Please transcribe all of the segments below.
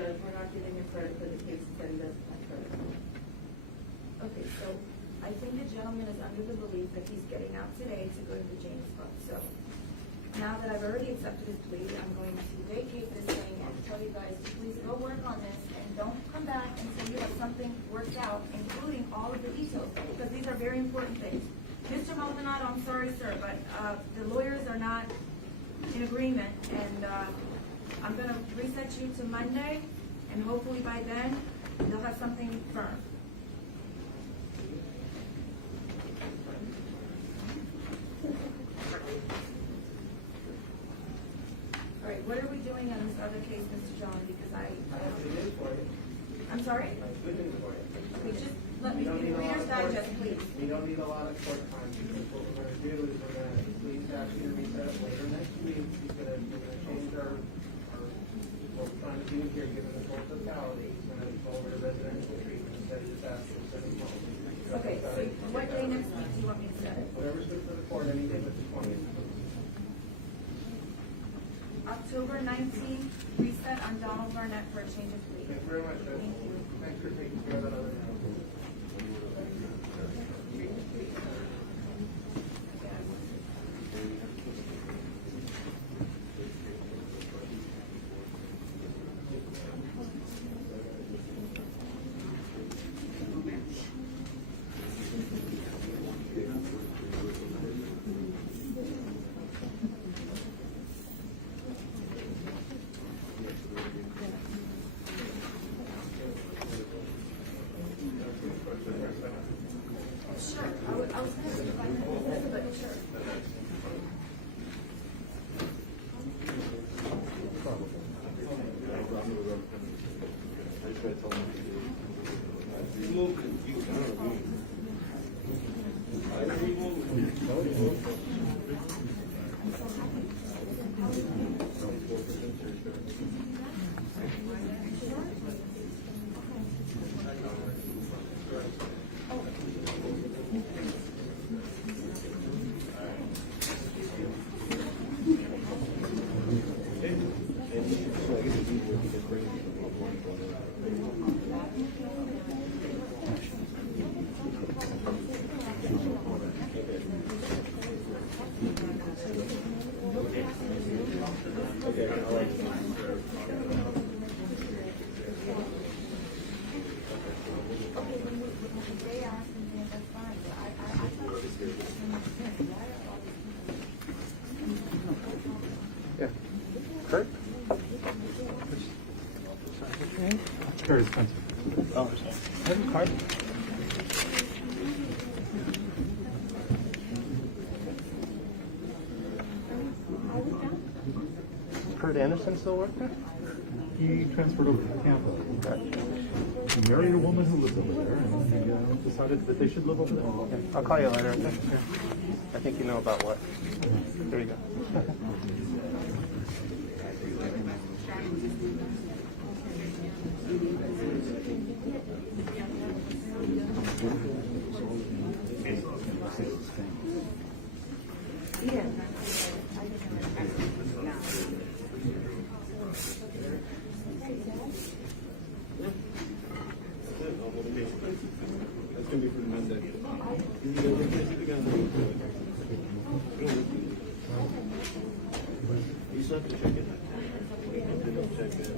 Judge, we're not giving him credit for the cases that he doesn't have credit for. Okay, so I think the gentleman is under the belief that he's getting out today to go to the James Club. So now that I've already accepted his plea, I'm going to vacate this thing and tell you guys to please go work on this and don't come back until you have something worked out, including all of the details, because these are very important things. Mr. Maldonado, I'm sorry, sir, but the lawyers are not in agreement, and I'm going to reset you to Monday, and hopefully by then they'll have something firm. All right, what are we doing on this other case, Mr. John? Because I'm sorry? Okay, just let me read Reader's Digest, please. We don't need a lot of court time, because what we're going to do is we're going to please ask you to reset it later next week. We're going to change our what we're trying to do here, given the full totality. We're going to go over to residential treatment instead of just asking for sending home. Okay, so what day next week do you want me to set it? Whatever's good for the court, any day but the 20th. October 19th, reset on Donald Barnett for a change of plea. Thank you very much, Judge. Thank you. Thanks for taking care of that other matter. Sure, I was going to see if I could do this, but sure. Yeah. Kurt? Very expensive. Oh, have a card? Kurt Anderson still work there? He transferred over to Tampa. He married a woman who lived over there, and he decided that they should live over there. I'll call you later. Okay? I think you know about what. There you go. That's going to be for Monday. You still have to check it. Check it.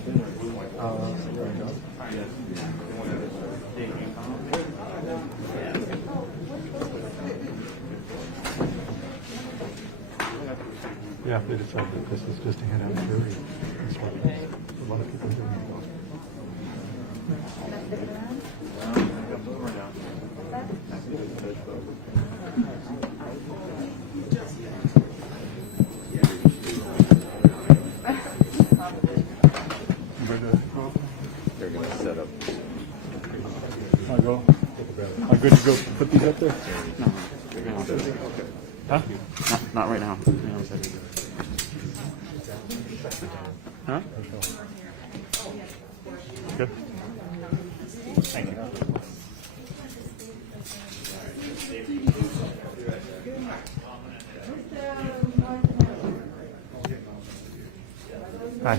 Yeah, if they decide that this is just a handout jury, that's what a lot of people do. They're going to set up. I'm good to go put these up there? No, they're gonna set it. Huh? Not right now. Hang on a second. Huh? Good. Thank you. Hi.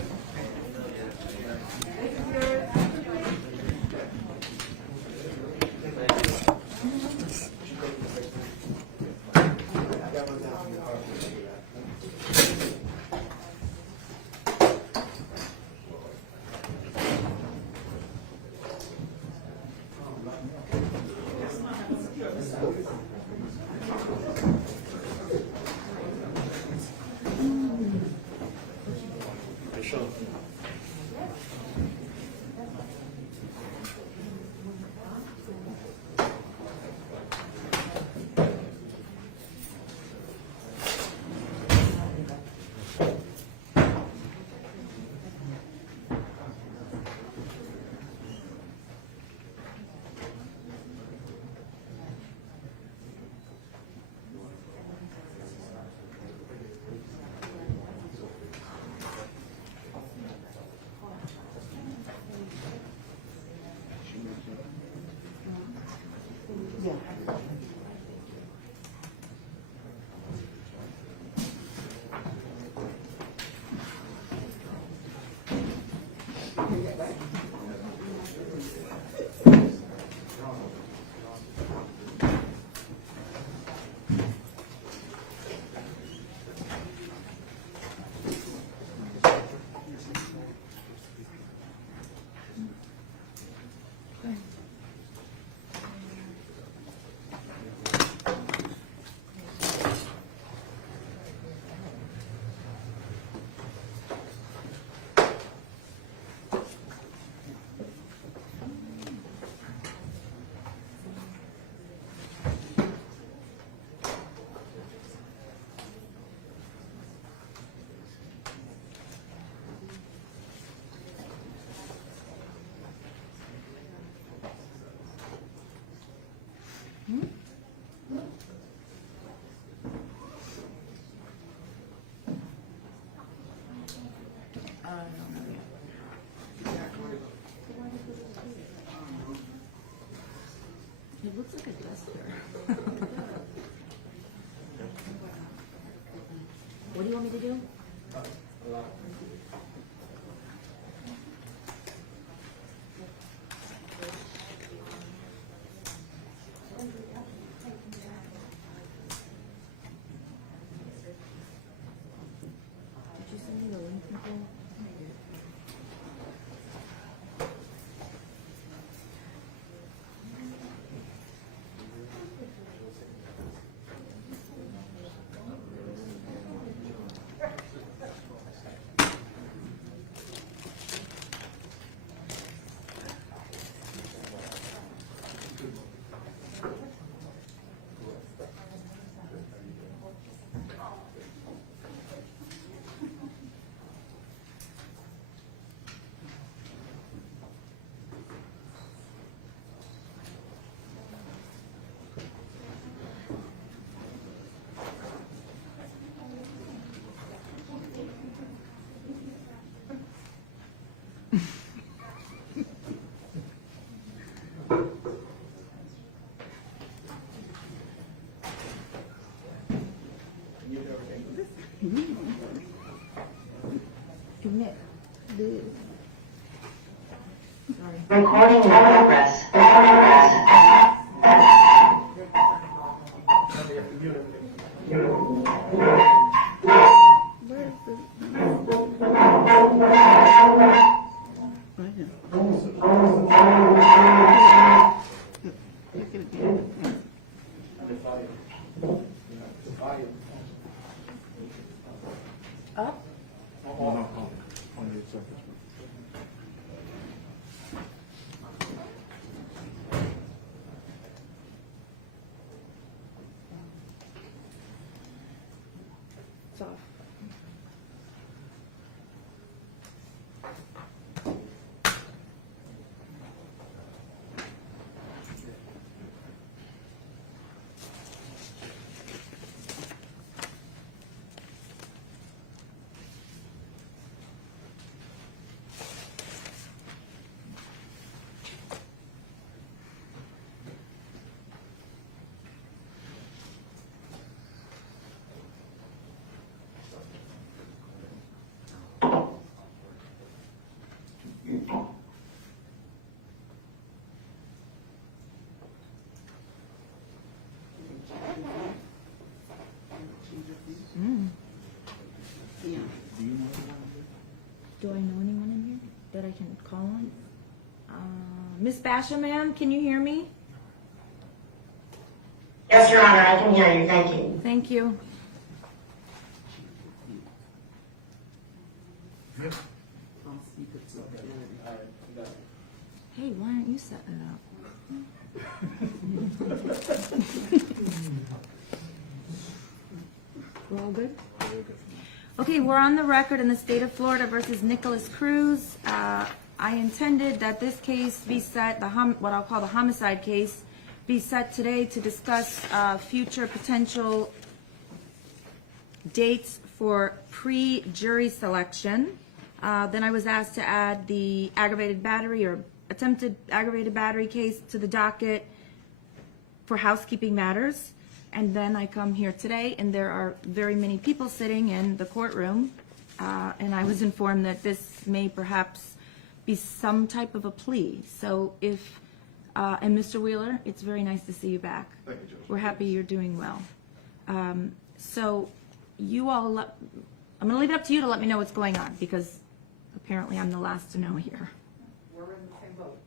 It looks like a duster. What do you want me to do? Did you send me the link, Nicole? Commit this. Sorry. Recording in progress. Where's the... off. Do I know anyone in here that I can call on? Miss Basha, ma'am, can you hear me? Yes, Your Honor, I can hear you. Thank you. Thank you. Hey, why aren't you setting it up? We're all good? Okay, we're on the record in the state of Florida versus Nikolas Cruz. I intended that this case be set, what I'll call the homicide case, be set today to discuss future potential dates for pre-jury selection. Then I was asked to add the aggravated battery or attempted aggravated battery case to the docket for housekeeping matters. And then I come here today, and there are very many people sitting in the courtroom, and I was informed that this may perhaps be some type of a plea. So if, and Mr. Wheeler, it's very nice to see you back. Thank you, Judge. We're happy you're doing well. So you all, I'm going to leave it up to you to let me know what's going on, because apparently I'm the last to know here. We're in the same boat.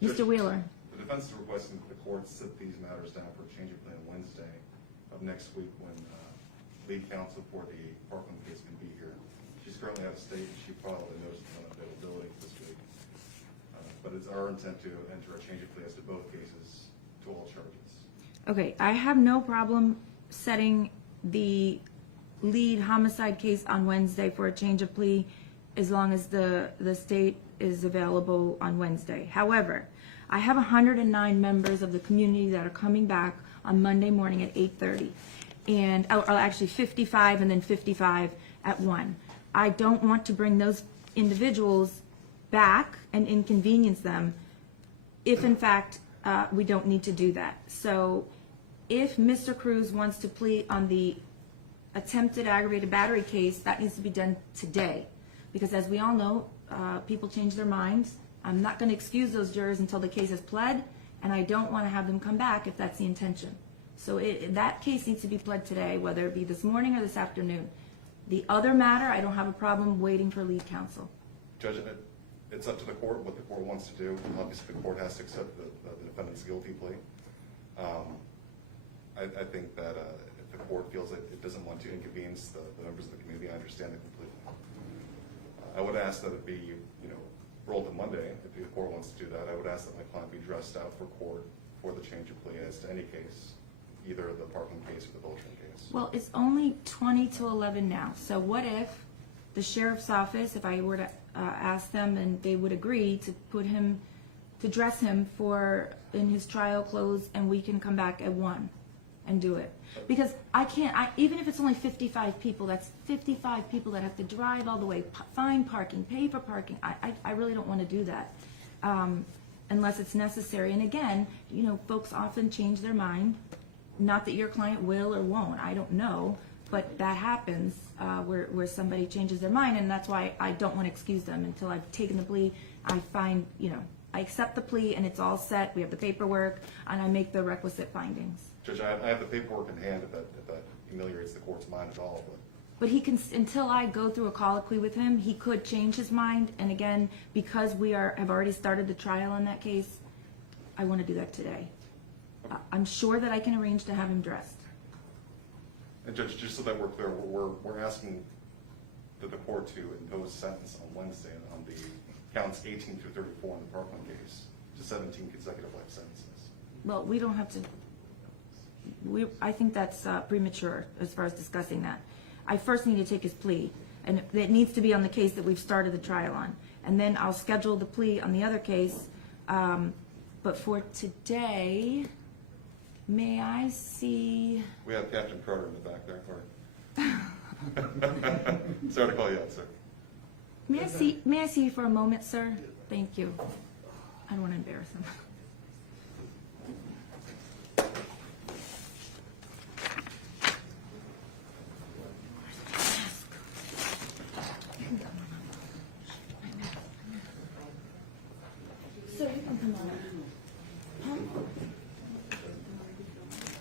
Mr. Wheeler. The defense is requesting that the court sit these matters down for a change of plan Wednesday of next week when lead counsel for the Parkland case can be here. She's currently out of state, and she filed a notice of unavailability this week. But it's our intent to enter a change of plea as to both cases to all charges. Okay, I have no problem setting the lead homicide case on Wednesday for a change of plea as long as the state is available on Wednesday. However, I have 109 members of the community that are coming back on Monday morning at 8:30, and or actually 55 and then 55 at 1. I don't want to bring those individuals back and inconvenience them if in fact we don't need to do that. So if Mr. Cruz wants to plea on the attempted aggravated battery case, that needs to be done today, because as we all know, people change their minds. I'm not going to excuse those jurors until the case is pled, and I don't want to have them come back if that's the intention. So that case needs to be pled today, whether it be this morning or this afternoon. The other matter, I don't have a problem waiting for lead counsel. Judge, it's up to the court what the court wants to do. Obviously, the court has to accept the defendant's guilty plea. I think that if the court feels that it doesn't want to inconvenience the members of the community, I understand it completely. I would ask that it be, rolled to Monday. If the court wants to do that, I would ask that my client be dressed out for court for the change of plea as to any case, either the Parkland case or the Beltran case. Well, it's only 20 to 11 now. So what if the sheriff's office, if I were to ask them and they would agree to put him, to dress him in his trial clothes, and we can come back at 1 and do it? Because I can't, even if it's only 55 people, that's 55 people that have to drive all the way, find parking, pay for parking. I really don't want to do that unless it's necessary. And again, folks often change their mind. Not that your client will or won't, I don't know, but that happens where somebody changes their mind, and that's why I don't want to excuse them until I've taken the plea. I find, I accept the plea and it's all set, we have the paperwork, and I make the requisite findings. Judge, I have the paperwork in hand if that ameliorates the court's mind at all. But he can, until I go through a colloquy with him, he could change his mind. And again, because we have already started the trial on that case, I want to do that today. I'm sure that I can arrange to have him dressed. And Judge, just so that we're clear, we're asking the court to impose a sentence on Wednesday on the counts 18 through 34 in the Parkland case to 17 consecutive life sentences. Well, we don't have to. I think that's premature as far as discussing that. I first need to take his plea, and it needs to be on the case that we've started the trial on. And then I'll schedule the plea on the other case. But for today, may I see... We have Captain Carter in the back there, or... Sorry to call you out, sir. May I see you for a moment, sir? Thank you. I don't want to embarrass him. So you can come on up. Huh?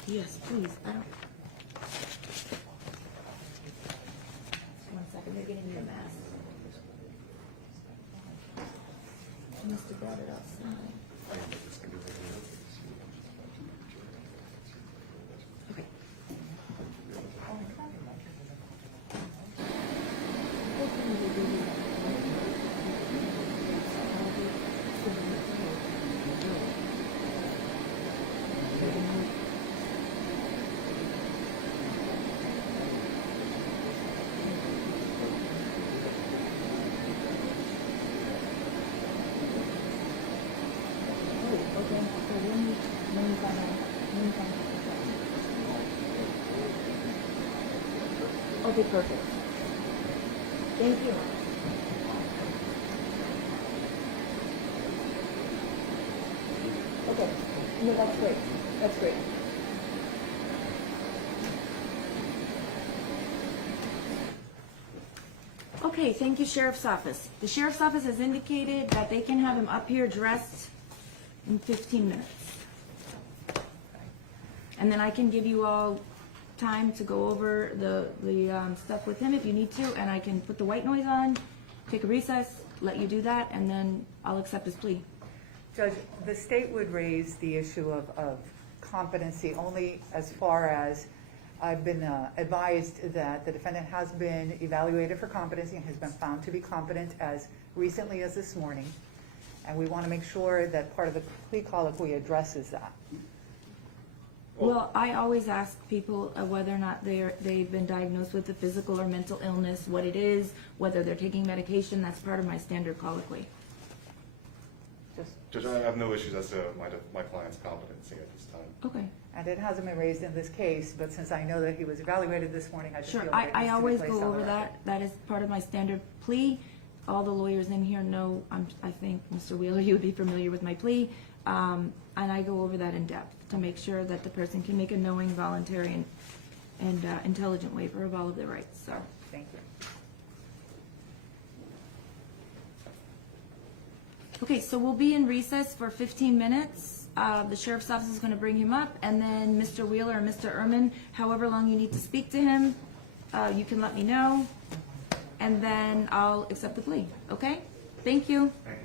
Yes, please. I don't. One second, they're getting me a mask. I must have brought it outside. Okay. Okay, perfect. Thank you. Okay, no, that's great. That's great. Okay, thank you, Sheriff's Office. The Sheriff's Office has indicated that they can have him up here dressed in 15 minutes. And then I can give you all time to go over the stuff with him if you need to, and I can put the white noise on, take a recess, let you do that, and then I'll accept his plea. Judge, the state would raise the issue of competency only as far as I've been advised that the defendant has been evaluated for competency and has been found to be competent as recently as this morning. And we want to make sure that part of the plea colloquy addresses that. Well, I always ask people whether or not they've been diagnosed with a physical or mental illness, what it is, whether they're taking medication. That's part of my standard colloquy. Judge, I have no issues as to my client's competency at this time. Okay. And it hasn't been raised in this case, but since I know that he was evaluated this morning, I just feel Sure, that it I needs to be always placed go on the over record. that. That is part of my standard plea. All the lawyers in here know, I think, Mr. Wheeler, you would be familiar with my plea. And I go over that in depth to make sure that the person can make a knowing, voluntary, and intelligent waiver of all of their rights. So, Thank you. okay, so we'll be in recess for 15 minutes. The Sheriff's Office is going to bring him up, and then Mr. Wheeler or Mr. Ehrman, however long you need to speak to him, you can let me know, and then I'll accept the plea. Okay? Thank you. Thank you.